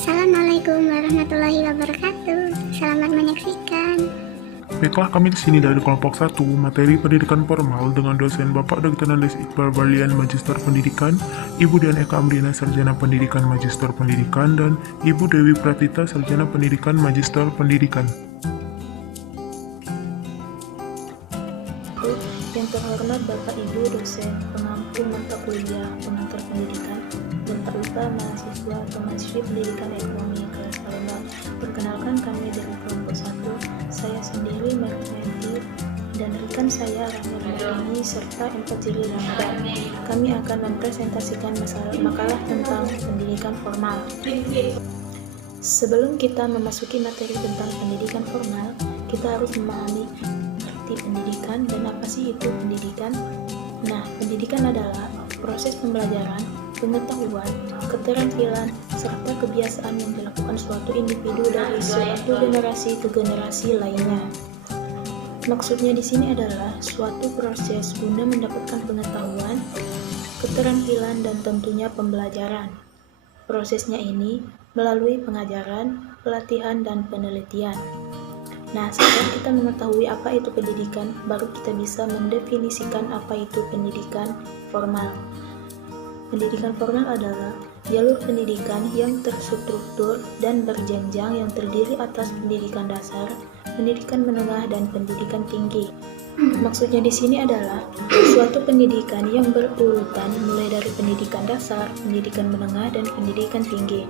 Assalamualaikum warahmatullahi wabarakatuh. Selamat menyaksikan. Baiklah, kami di sini dari kelompok 1, materi pendidikan formal dengan dosen Bapak Dr. Andes Iqbal Barlian, Magister Pendidikan, Ibu Dian Eka Amrina, Sarjana Pendidikan Magister Pendidikan, dan Ibu Dewi Pratita, Sarjana Pendidikan Magister Pendidikan. Yang terhormat Bapak Ibu dosen, pengampu mata kuliah, pengantar pendidikan, dan tak lupa mahasiswa atau mahasiswi pendidikan ekonomi kelas 4. Perkenalkan kami dari kelompok 1, saya sendiri Mermeti dan rekan saya Rahmi Rahmi serta Empatiri Ramadan. Kami akan mempresentasikan makalah tentang pendidikan formal. Sebelum kita memasuki materi tentang pendidikan formal, kita harus memahami pendidikan dan apa sih itu pendidikan. Nah, pendidikan adalah proses pembelajaran, pengetahuan, keterampilan, serta kebiasaan yang dilakukan suatu individu dari suatu generasi ke generasi lainnya. Maksudnya di sini adalah suatu proses guna mendapatkan pengetahuan, keterampilan, dan tentunya pembelajaran. Prosesnya ini melalui pengajaran, pelatihan, dan penelitian. Nah, setelah kita mengetahui apa itu pendidikan, baru kita bisa mendefinisikan apa itu pendidikan formal. Pendidikan formal adalah jalur pendidikan yang terstruktur dan berjenjang yang terdiri atas pendidikan dasar, pendidikan menengah, dan pendidikan tinggi. Maksudnya di sini adalah suatu pendidikan yang berurutan mulai dari pendidikan dasar, pendidikan menengah, dan pendidikan tinggi.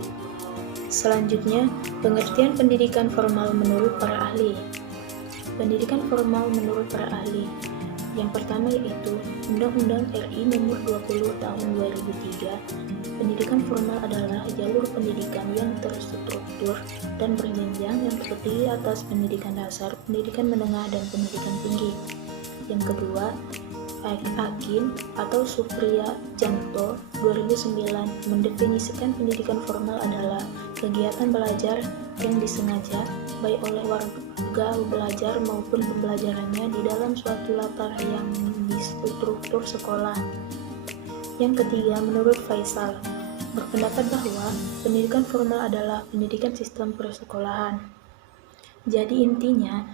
Selanjutnya, pengertian pendidikan formal menurut para ahli. Pendidikan formal menurut para ahli. Yang pertama yaitu Undang-Undang RI Nomor 20 Tahun 2003. Pendidikan formal adalah jalur pendidikan yang terstruktur dan berjenjang yang terdiri atas pendidikan dasar, pendidikan menengah, dan pendidikan tinggi. Yang kedua, Akin atau Supriya Janto 2009 mendefinisikan pendidikan formal adalah kegiatan belajar yang disengaja baik oleh warga belajar maupun pembelajarannya di dalam suatu latar yang distruktur sekolah. Yang ketiga, menurut Faisal, berpendapat bahwa pendidikan formal adalah pendidikan sistem persekolahan. Jadi intinya,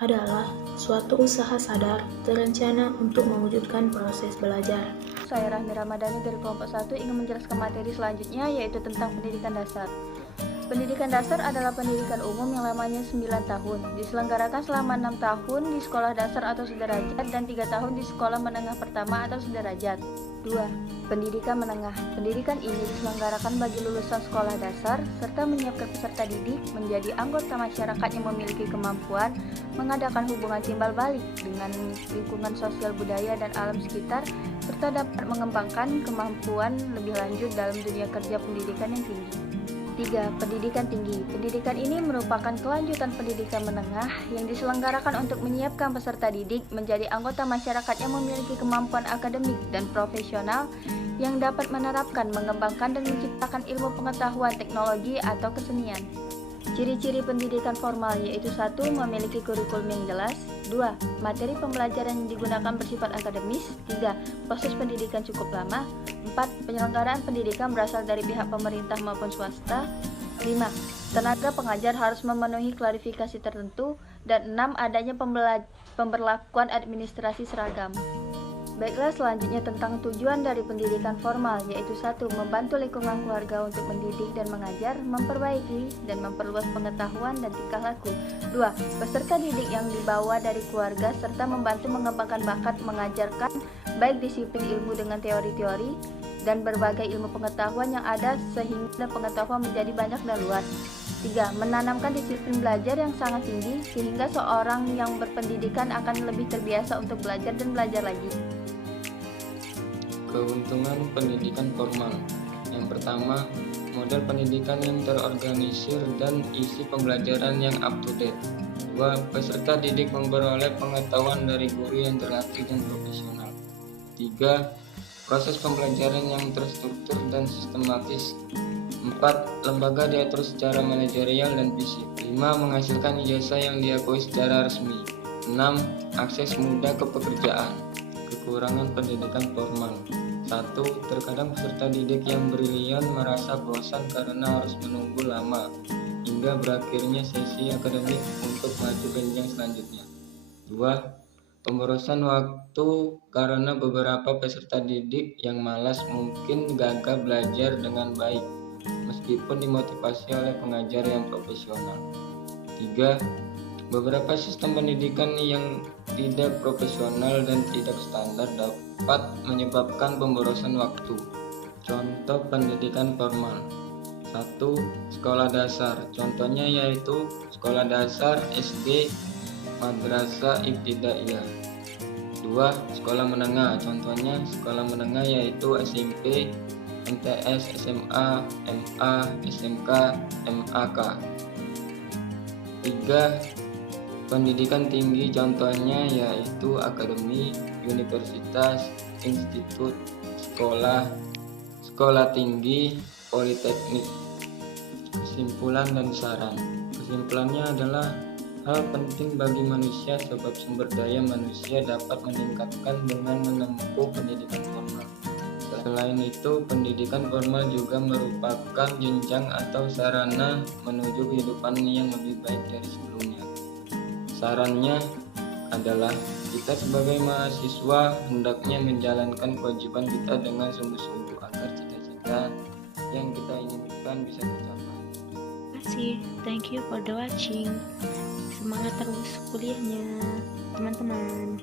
adalah suatu usaha sadar, terencana untuk mewujudkan proses belajar. Saya Rahmi Ramadhani dari kelompok 1 ingin menjelaskan materi selanjutnya yaitu tentang pendidikan dasar. Pendidikan dasar adalah pendidikan umum yang lamanya 9 tahun, diselenggarakan selama 6 tahun di sekolah dasar atau sederajat dan 3 tahun di sekolah menengah pertama atau sederajat. 2. Pendidikan menengah. Pendidikan ini diselenggarakan bagi lulusan sekolah dasar serta menyiapkan peserta didik menjadi anggota masyarakat yang memiliki kemampuan mengadakan hubungan timbal balik dengan lingkungan sosial budaya dan alam sekitar serta dapat mengembangkan kemampuan lebih lanjut dalam dunia kerja pendidikan yang tinggi. 3. Pendidikan tinggi. Pendidikan ini merupakan kelanjutan pendidikan menengah yang diselenggarakan untuk menyiapkan peserta didik menjadi anggota masyarakat yang memiliki kemampuan akademik dan profesional yang dapat menerapkan, mengembangkan, dan menciptakan ilmu pengetahuan, teknologi, atau kesenian. Ciri-ciri pendidikan formal yaitu 1. Memiliki kurikulum yang jelas. 2. Materi pembelajaran yang digunakan bersifat akademis. 3. Proses pendidikan cukup lama. 4. Penyelenggaraan pendidikan berasal dari pihak pemerintah maupun swasta. 5. Tenaga pengajar harus memenuhi klarifikasi tertentu. Dan 6. Adanya pemberlakuan administrasi seragam. Baiklah, selanjutnya tentang tujuan dari pendidikan formal, yaitu 1. Membantu lingkungan keluarga untuk mendidik dan mengajar, memperbaiki dan memperluas pengetahuan dan tingkah laku. 2. Peserta didik yang dibawa dari keluarga serta membantu mengembangkan bakat mengajarkan baik disiplin ilmu dengan teori-teori dan berbagai ilmu pengetahuan yang ada sehingga pengetahuan menjadi banyak dan luas. 3. Menanamkan disiplin belajar yang sangat tinggi sehingga seorang yang berpendidikan akan lebih terbiasa untuk belajar dan belajar lagi. Keuntungan pendidikan formal. Yang pertama, model pendidikan yang terorganisir dan isi pembelajaran yang up to date. 2. Peserta didik memperoleh pengetahuan dari guru yang terlatih dan profesional. 3. Proses pembelajaran yang terstruktur dan sistematis. 4. Lembaga diatur secara manajerial dan fisik. 5. Menghasilkan ijazah yang diakui secara resmi. 6. Akses mudah ke pekerjaan. Kekurangan pendidikan formal. 1. Terkadang peserta didik yang brilian merasa bosan karena harus menunggu lama hingga berakhirnya sesi akademik untuk maju ke jenjang selanjutnya. 2. Pemborosan waktu karena beberapa peserta didik yang malas mungkin gagal belajar dengan baik meskipun dimotivasi oleh pengajar yang profesional. 3. Beberapa sistem pendidikan yang tidak profesional dan tidak standar dapat menyebabkan pemborosan waktu. Contoh pendidikan formal. 1. Sekolah dasar. Contohnya yaitu sekolah dasar SD, madrasah ibtidaiyah. 2. Sekolah menengah. Contohnya sekolah menengah yaitu SMP, MTS, SMA, MA, SMK, MAK. 3. Pendidikan tinggi contohnya yaitu akademi, universitas, institut, sekolah tinggi, politeknik. Kesimpulan dan saran. Kesimpulannya adalah hal penting bagi manusia sebab sumber daya manusia dapat meningkatkan dengan menempuh pendidikan formal. Selain itu, pendidikan formal juga merupakan jenjang atau sarana menuju kehidupan yang lebih baik dari sebelumnya. Sarannya adalah kita sebagai mahasiswa hendaknya menjalankan kewajiban kita dengan sungguh-sungguh agar cita-cita yang kita inginkan bisa tercapai. Terima kasih. Thank you for the watching. Semangat terus kuliahnya, teman-teman.